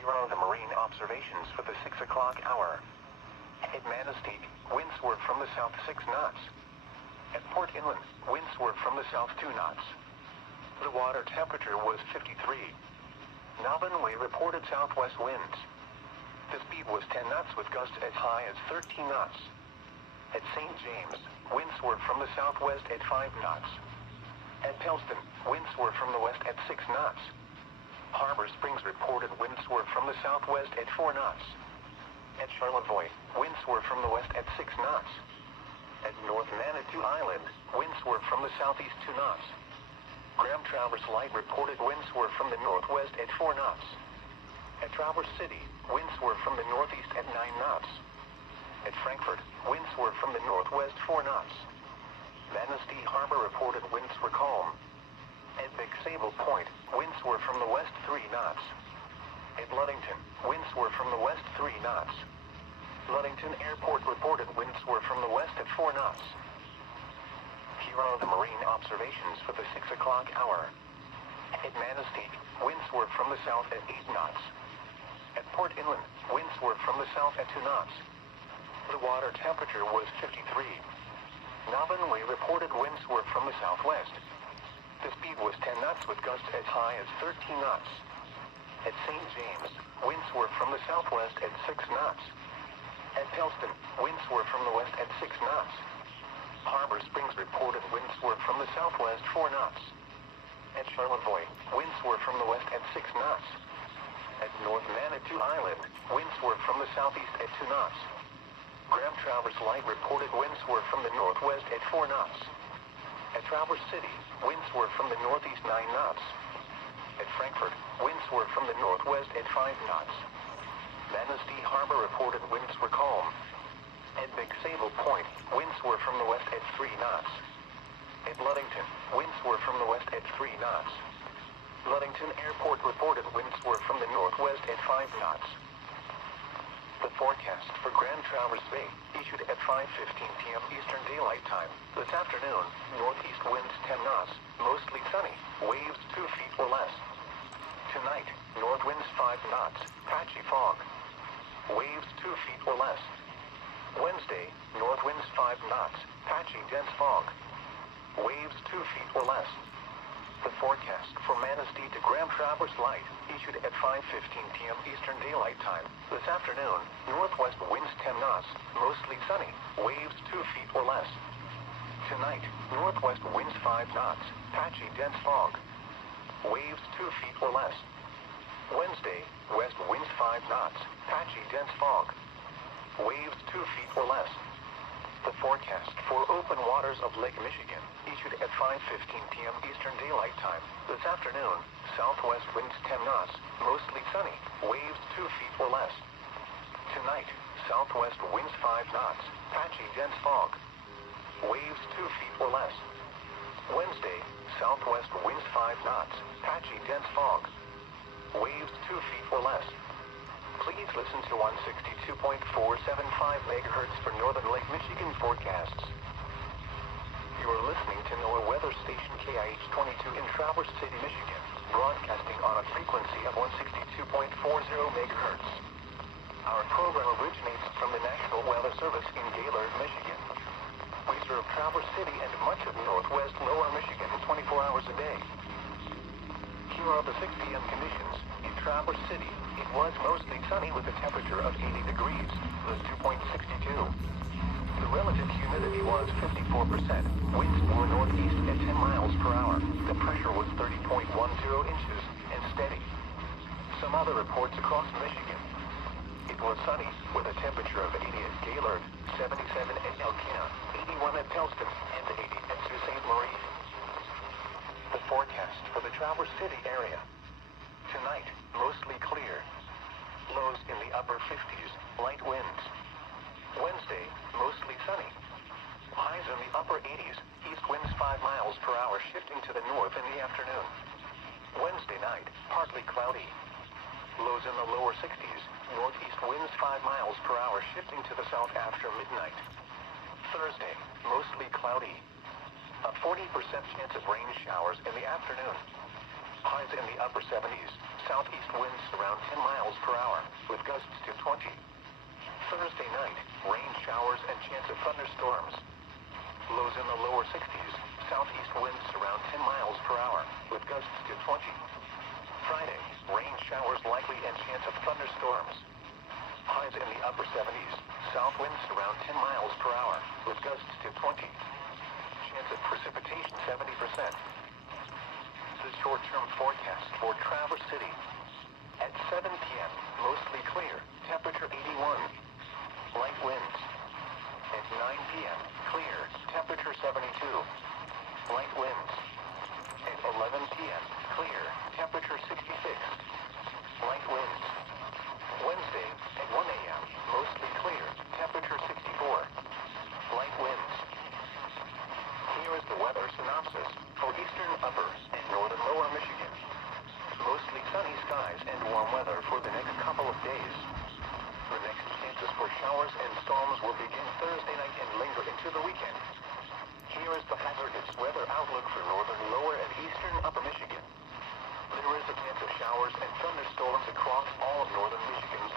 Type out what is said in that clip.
Here are the marine observations for the 6 o'clock hour. At Manistee, winds were from the south 6 knots. At Port Inland, winds were from the south 2 knots. The water temperature was 53. Navanway reported southwest winds. The speed was 10 knots with gusts as high as 13 knots. At St. James, winds were from the southwest at 5 knots. At Pelston, winds were from the west at 6 knots. Harbor Springs reported winds were from the southwest at 4 knots. At Charlevoix, winds were from the west at 6 knots. At North Manitou Island, winds were from the southeast 2 knots. Graham Traverse Light reported winds were from the northwest at 4 knots. At Traverse City, winds were from the northeast at 9 knots. At Frankfort, winds were from the northwest 4 knots. Manistee Harbor reported winds were calm. At Big Sable Point, winds were from the west 3 knots. At Ludington, winds were from the west 3 knots. Ludington Airport reported winds were from the west at 4 knots. Here are the marine observations for the 6 o'clock hour. At Manistee, winds were from the south at 8 knots. At Port Inland, winds were from the south at 2 knots. The water temperature was 53. Navanway reported winds were from the southwest. The speed was 10 knots with gusts as high as 13 knots. At St. James, winds were from the southwest at 6 knots. At Pelston, winds were from the west at 6 knots. Harbor Springs reported winds were from the southwest 4 knots. At Charlevoix, winds were from the west at 6 knots. At North Manitou Island, winds were from the southeast at 2 knots. Graham Traverse Light reported winds were from the northwest at 4 knots. At Traverse City, winds were from the northeast 9 knots. At Frankfort, winds were from the northwest at 5 knots. Manistee Harbor reported winds were calm. At Big Sable Point, winds were from the west at 3 knots. At Ludington, winds were from the west at 3 knots. Ludington Airport reported winds were from the northwest at 5 knots. The forecast for Grand Traverse Bay, issued at 5:15 p.m. Eastern Daylight Time. This afternoon, northeast winds 10 knots, mostly sunny, waves 2 feet or less. Tonight, north winds 5 knots, patchy fog. Waves 2 feet or less. Wednesday, north winds 5 knots, patchy dense fog. Waves 2 feet or less. The forecast for Manistee to Graham Traverse Light, issued at 5:15 p.m. Eastern Daylight Time. This afternoon, northwest winds 10 knots, mostly sunny, waves 2 feet or less. Tonight, northwest winds 5 knots, patchy dense fog. Waves 2 feet or less. Wednesday, west winds 5 knots, patchy dense fog. Waves 2 feet or less. The forecast for open waters of Lake Michigan, issued at 5:15 p.m. Eastern Daylight Time. This afternoon, southwest winds 10 knots, mostly sunny, waves 2 feet or less. Tonight, southwest winds 5 knots, patchy dense fog. Waves 2 feet or less. Wednesday, southwest winds 5 knots, patchy dense fog. Waves 2 feet or less. Please listen to 162.475 MHz for Northern Lake Michigan forecasts. You are listening to NOAA Weather Station KIH22 in Traverse City, Michigan, broadcasting on a frequency of 162.40 MHz. Our program originates from the National Weather Service in Gaylord, Michigan. We serve Traverse City and much of northwest lower Michigan 24 hours a day. Here are the 6 p.m. conditions. In Traverse City, it was mostly sunny with a temperature of 80 degrees, the dew point 62. The relative humidity was 54%. Winds bore northeast at 10 miles per hour. The pressure was 30.10 inches and steady. Some other reports across Michigan. It was sunny with a temperature of 80 at Gaylord, 77 at Elkina, 81 at Pelston, and 80 at Sault Ste. Marie. The forecast for the Traverse City area. Tonight, mostly clear. Lows in the upper 50s, light winds. Wednesday, mostly sunny. Highs in the upper 80s, east winds 5 miles per hour shifting to the north in the afternoon. Wednesday night, partly cloudy. Lows in the lower 60s, northeast winds 5 miles per hour shifting to the south after midnight. Thursday, mostly cloudy. A 40% chance of rain showers in the afternoon. Highs in the upper 70s, southeast winds around 10 miles per hour, with gusts to 20. Thursday night, rain showers and chance of thunderstorms. Lows in the lower 60s, southeast winds around 10 miles per hour, with gusts to 20. Friday, rain showers likely and chance of thunderstorms. Highs in the upper 70s, south winds around 10 miles per hour, with gusts to 20. Chance of precipitation 70%. The short-term forecast for Traverse City. At 7 p.m., mostly clear, temperature 81. Light winds. At 9 p.m., clear, temperature 72. Light winds. At 11 p.m., clear, temperature 66. Light winds. Wednesday, at 1 a.m., mostly clear, temperature 64. Light winds. Here is the weather synopsis for eastern upper and northern lower Michigan. Mostly sunny skies and warm weather for the next couple of days. The next chances for showers and storms will begin Thursday night and linger into the weekend. Here is the hazardous weather outlook for northern lower and eastern upper Michigan. There is a chance of showers and thunderstorms across all of northern Michigan